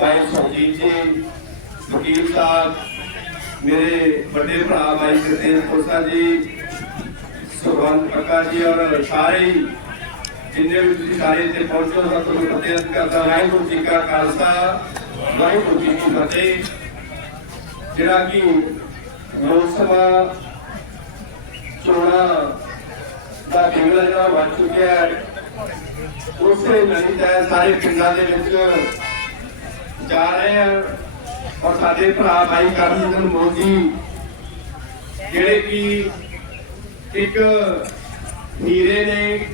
ਭਾਈ ਸੁਖਜੀਤ ਜੀ, ਵਕੀਲ ਸਾਹਿਬ, ਮੇਰੇ ਵੱਡੇ ਭਰਾ ਭਾਈ ਗੁਰਦੇਵ ਕੋਸਾ ਜੀ ਸੁਭਨ ਪੱਕਾ ਜੀ ਔਰ ਸਾਰੇ ਜਿੰਨੇ ਵੀ ਤੁਸੀਂ ਸਾਰੇ ਇੱਥੇ ਪਹੁੰਚੇ ਸਭ ਤੋਂ ਫਤਿਹ ਕਰਦਾ ਵਾਹਿਗੁਰੂ ਜੀ ਕਾ ਖਾਲਸਾ, ਵਾਹਿਗੁਰੂ ਜੀ ਕੀ ਫਤਿਹ। ਜਿਹੜਾ ਕਿ ਲੋਕ ਸਭਾ ਚੋਣਾਂ ਦਾ ਬਿਗਲਾ ਜਿਹੜਾ ਵੱਜ ਚੁੱਕਿਆ ਹੈ, ਉਸੇ ਨਹੀਂ ਤੈ ਸਾਰੇ ਪਿੰਡਾਂ ਦੇ ਵਿੱਚ ਜਾ ਰਹੇ ਹਾਂ ਔਰ ਸਾਡੇ ਭਰਾ ਭਾਈ ਕਰਮਜੀਤ ਮੋਦੀ ਜਿਹੜੇ ਕਿ ਇੱਕ ਹੀਰੇ ਨੇ,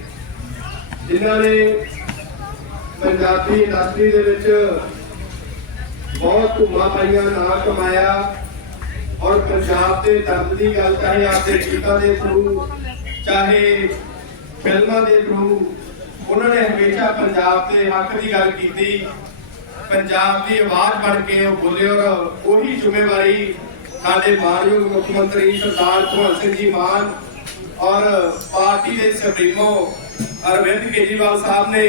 ਜਿਨ੍ਹਾਂ ਨੇ ਪੰਜਾਬੀ ਇੰਡਸਟਰੀ ਦੇ ਵਿੱਚ ਬਹੁਤ ਧੁੰਮਾ ਪਾਈਆਂ, ਨਾ ਕਮਾਇਆ ਔਰ ਪੰਜਾਬ ਦੇ ਦਰਦ ਦੀ ਗੱਲ ਚਾਹੇ ਆਪਦੇ ਗੀਤਾਂ ਦੇ ਥਰੂ ਚਾਹੇ ਫਿਲਮਾਂ ਦੇ ਥਰੂ ਉਹਨਾਂ ਨੇ ਹਮੇਸ਼ਾ ਪੰਜਾਬ ਦੇ ਹੱਕ ਦੀ ਗੱਲ ਕੀਤੀ। ਪੰਜਾਬ ਦੀ ਆਵਾਜ਼ ਬਣ ਕੇ ਉਹ ਬੋਲੇ ਔਰ ਉਹੀ ਜ਼ਿੰਮੇਵਾਰੀ ਸਾਡੇ ਮਾਨਯੋਗ ਮੁੱਖ ਮੰਤਰੀ ਸਰਦਾਰ ਭਗਵੰਤ ਸਿੰਘ ਜੀ ਮਾਨ ਔਰ ਪਾਰਟੀ ਦੇ ਸੁਪਰੀਮੋ ਅਰਵਿੰਦ ਕੇਜਰੀਵਾਲ ਸਾਹਿਬ ਨੇ,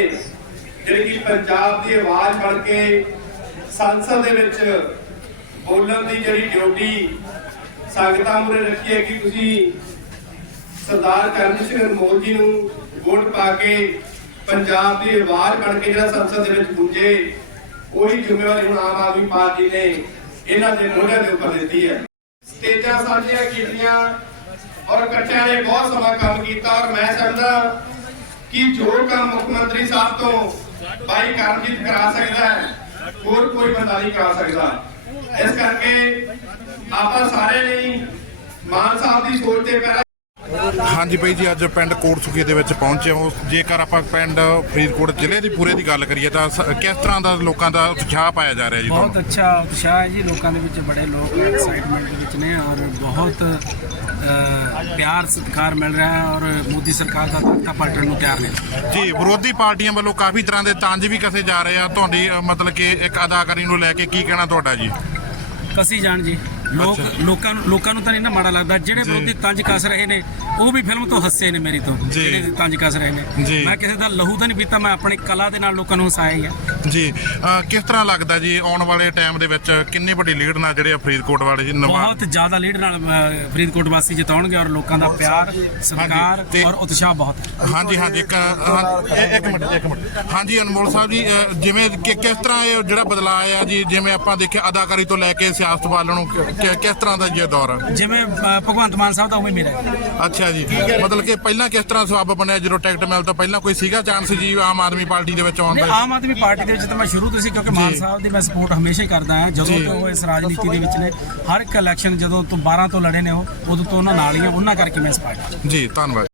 ਜਿਹੜੀ ਕਿ ਪੰਜਾਬ ਦੀ ਆਵਾਜ਼ ਬਣ ਕੇ ਸੰਸਦ ਦੇ ਵਿੱਚ ਬੋਲਣ ਦੀ ਜਿਹੜੀ ਡਿਊਟੀ ਸੰਗਤਾਂ ਮੁਰੇ ਰੱਖੀ ਹੈ ਕਿ ਤੁਸੀਂ ਸਰਦਾਰ ਕਰਮਜੀਤ ਸਿੰਘ ਅਨਮੋਲ ਜੀ ਨੂੰ ਵੋਟ ਪਾ ਕੇ ਪੰਜਾਬ ਦੀ ਆਵਾਜ਼ ਬਣ ਕੇ ਜਿਹੜਾ ਸੰਸਦ ਦੇ ਵਿੱਚ ਪੁੱਜੇ। ਉਹੀ ਜ਼ਿੰਮੇਵਾਰੀ ਹੁਣ ਆਮ ਆਦਮੀ ਪਾਰਟੀ ਨੇ ਇਹਨਾਂ ਦੇ ਮੋਢਿਆਂ ਦੇ ਉੱਪਰ ਦਿੱਤੀ ਹੈ। ਸਟੇਜਾਂ ਸਾਂਝੀਆਂ ਕੀਤੀਆਂ ਔਰ ਇਕੱਠਿਆਂ ਨੇ ਬਹੁਤ ਸਮਾਂ ਕੰਮ ਕੀਤਾ ਔਰ ਮੈਂ ਸਮਝਦਾ ਕਿ ਜੋ ਕੰਮ ਮੁੱਖ ਮੰਤਰੀ ਸਾਹਿਬ ਤੋਂ ਭਾਈ ਕਰਮਜੀਤ ਕਰਾ ਸਕਦਾ ਹੈ, ਹੋਰ ਕੋਈ ਬੰਦਾ ਨਹੀਂ ਕਰਾ ਸਕਦਾ। ਇਸ ਕਰਕੇ ਆਪਾਂ ਸਾਰੇ ਲਈ ਮਾਨ ਸਾਹਿਬ ਦੀ ਸੋਚ ਤੇ ਪਹਿਲਾਂ ਹਾਂਜੀ ਬਾਈ ਜੀ ਅੱਜ ਪਿੰਡ ਕੋਟਸੁਖੀ ਦੇ ਵਿੱਚ ਪਹੁੰਚੇ ਹੋ। ਜੇਕਰ ਆਪਾਂ ਪਿੰਡ ਫਰੀਦਕੋਟ ਜ਼ਿਲ੍ਹੇ ਦੀ ਪੂਰੇ ਦੀ ਗੱਲ ਕਰੀਏ ਤਾਂ ਸ- ਕਿਸ ਤਰ੍ਹਾਂ ਦਾ ਲੋਕਾਂ ਦਾ ਉਤਸ਼ਾਹ ਪਾਇਆ ਜਾ ਰਿਹਾ ਜੀ ਬਹੁਤ ਤੁਹਾਨੂੰ? ਅੱਛਾ ਉਤਸ਼ਾਹ ਹੈ ਜੀ। ਲੋਕਾਂ ਦੇ ਵਿੱਚ ਬੜੇ ਲੋਕ ਐਕਸਾਈਟਮੈਂਟ ਦੇ ਵਿੱਚ ਨੇ ਔਰ ਬਹੁਤ ਅ, ਪਿਆਰ ਸਤਿਕਾਰ ਮਿਲ ਰਿਹਾ ਹੈ ਔਰ ਮੋਦੀ ਸਰਕਾਰ ਦਾ ਤਖਤਾ ਪਲਟਣ ਨੂੰ ਤਿਆਰ ਨੇ। ਜੀ ਵਿਰੋਧੀ ਪਾਰਟੀਆਂ ਵੱਲੋਂ ਕਾਫੀ ਤਰ੍ਹਾਂ ਦੇ ਤੰਜ ਵੀ ਕਸੇ ਜਾ ਰਹੇ ਆ। ਤੁਹਾਡੀ ਅ, ਮਤਲਬ ਕਿ ਇੱਕ ਅਦਾਕਾਰੀ ਨੂੰ ਲੈ ਕੇ ਕੀ ਕਹਿਣਾ ਤੁਹਾਡਾ ਜੀ? ਕਸੀ ਜਾਣ ਜੀ। ਲੋਕ। ਲੋਕਾਂ ਨੂੰ ਲੋਕਾਂ ਨੂੰ ਤਾਂ ਨਹੀਂ ਨਾ ਮਾੜਾ ਲੱਗਦਾ। ਜਿਹੜੇ। ਵਿਰੋਧੀ ਤੰਜ ਕੱਸ ਰਹੇ ਨੇ ਉਹ ਵੀ ਫਿਲਮ ਤੋਂ ਹੱਸੇ ਨੇ ਮੇਰੀ ਤੋਂ ਜੀ। ਜਿਹੜੇ ਤੰਜ ਕੱਸ ਰਹੇ ਨੇ। ਜੀ। ਮੈਂ ਕਿਸੇ ਦਾ ਲਹੂ ਤਾਂ ਨਹੀਂ ਪੀਤਾ ਮੈਂ ਆਪਣੀ ਕਲਾ ਦੇ ਨਾਲ ਲੋਕਾਂ ਨੂੰ ਹਸਾਇਆ ਹੀ ਆ। ਜੀ। ਕਿਸ ਤਰ੍ਹਾਂ ਲੱਗਦਾ ਜੀ ਆਉਣ ਵਾਲੇ ਟਾਈਮ ਦੇ ਵਿੱਚ ਕਿੰਨੀ ਵੱਡੀ ਲੀਡ ਨਾਲ ਜਿਹੜੇ ਆ ਫਰੀਦਕੋਟ ਵਾਲੇ ਜੀ ਨਵਾ ਬਹੁਤ ਜ਼ਿਆਦਾ ਲੀਡ ਨਾਲ ਫਰੀਦਕੋਟ ਵਾਸੀ ਜਿਤਾਉਣਗੇ ਔਰ ਲੋਕਾਂ ਦਾ ਪਿਆਰ ਸਤਿਕਾਰ ਤੇ- ਔਰ ਉਤਸ਼ਾਹ ਬਹੁਤ ਹੈ। ਹਾਂਜੀ ਹਾਂਜੀ। ਇੱਕ ਹਾਂ, ਇਹ- ਇੱਕ ਮਿੰਟ ਇੱਕ ਮਿੰਟ। ਹਾਂਜੀ ਅਨਮੋਲ ਸਾਹਿਬ ਜੀ ਜਿਵੇਂ ਕਿ ਕਿਸ ਤਰ੍ਹਾਂ ਇਹ ਜਿਹੜਾ ਬਦਲਾਅ ਆਇਆ ਜੀ ਜਿਵੇਂ ਆਪਾਂ ਦੇਖਿਆ ਅਦਾਕਾਰੀ ਤੋਂ ਲੈ ਕੇ ਸਿਆਸਤ ਵੱਲ ਨੂੰ ਕਿ- ਕਿ- ਕਿਸ ਤਰ੍ਹਾਂ ਦਾ ਜੀ ਇਹ ਦੌਰ ਆ? ਜਿਵੇਂ ਅ, ਭਗਵੰਤ ਮਾਨ ਸਾਹਿਬ ਦਾ ਉਵੇਂ ਮੇਰਾ ਹੈ। ਅੱਛਾ ਜੀ ਮਤਲਬ ਕਿ ਪਹਿਲਾਂ ਕਿਸ ਤਰ੍ਹਾਂ ਸਵਾਬ ਬਣਿਆ ਜਦੋਂ ਟਿਕਟ ਮਿਲ ਤਾਂ ਪਹਿਲਾਂ ਕੋਈ ਸੀਗਾ ਚਾਂਸ ਜੀ ਆਮ ਆਦਮੀ ਪਾਰਟੀ ਦੇ ਵਿੱਚ ਆਉਣ ਨਹੀਂ ਦਾ ਆਮ ਆਦਮੀ ਪਾਰਟੀ ਦੇ ਵਿੱਚ ਤਾਂ ਮੈਂ ਸ਼ੁਰੂ ਤੋਂ ਸੀ ਕਿਉਂਕਿ ਮਾਨ ਜੀ। ਸਾਹਿਬ ਦੀ ਮੈਂ ਸਪੋਰਟ ਹਮੇਸ਼ਾ ਹੀ ਕਰਦਾ ਹਾਂ ਜਦੋਂ। ਤੋਂ ਉਹ ਇਸ ਰਾਜਨੀਤੀ ਦੇ ਵਿੱਚ ਨੇ ਹਰ ਇੱਕ ਇਲੈਕਸ਼ਨ ਜਦੋਂ ਤੋਂ 12 ਤੋਂ ਲੜੇ ਨੇ ਉਹ ਉਦੋਂ ਤੋਂ ਉਹਨਾਂ ਨਾਲ ਹੀ ਆ ਉਹਨਾਂ ਕਰਕੇ ਮੈਂ ਇਸ ਪਾਰਟੀ ਜੀ ਧੰਨਵਾਦ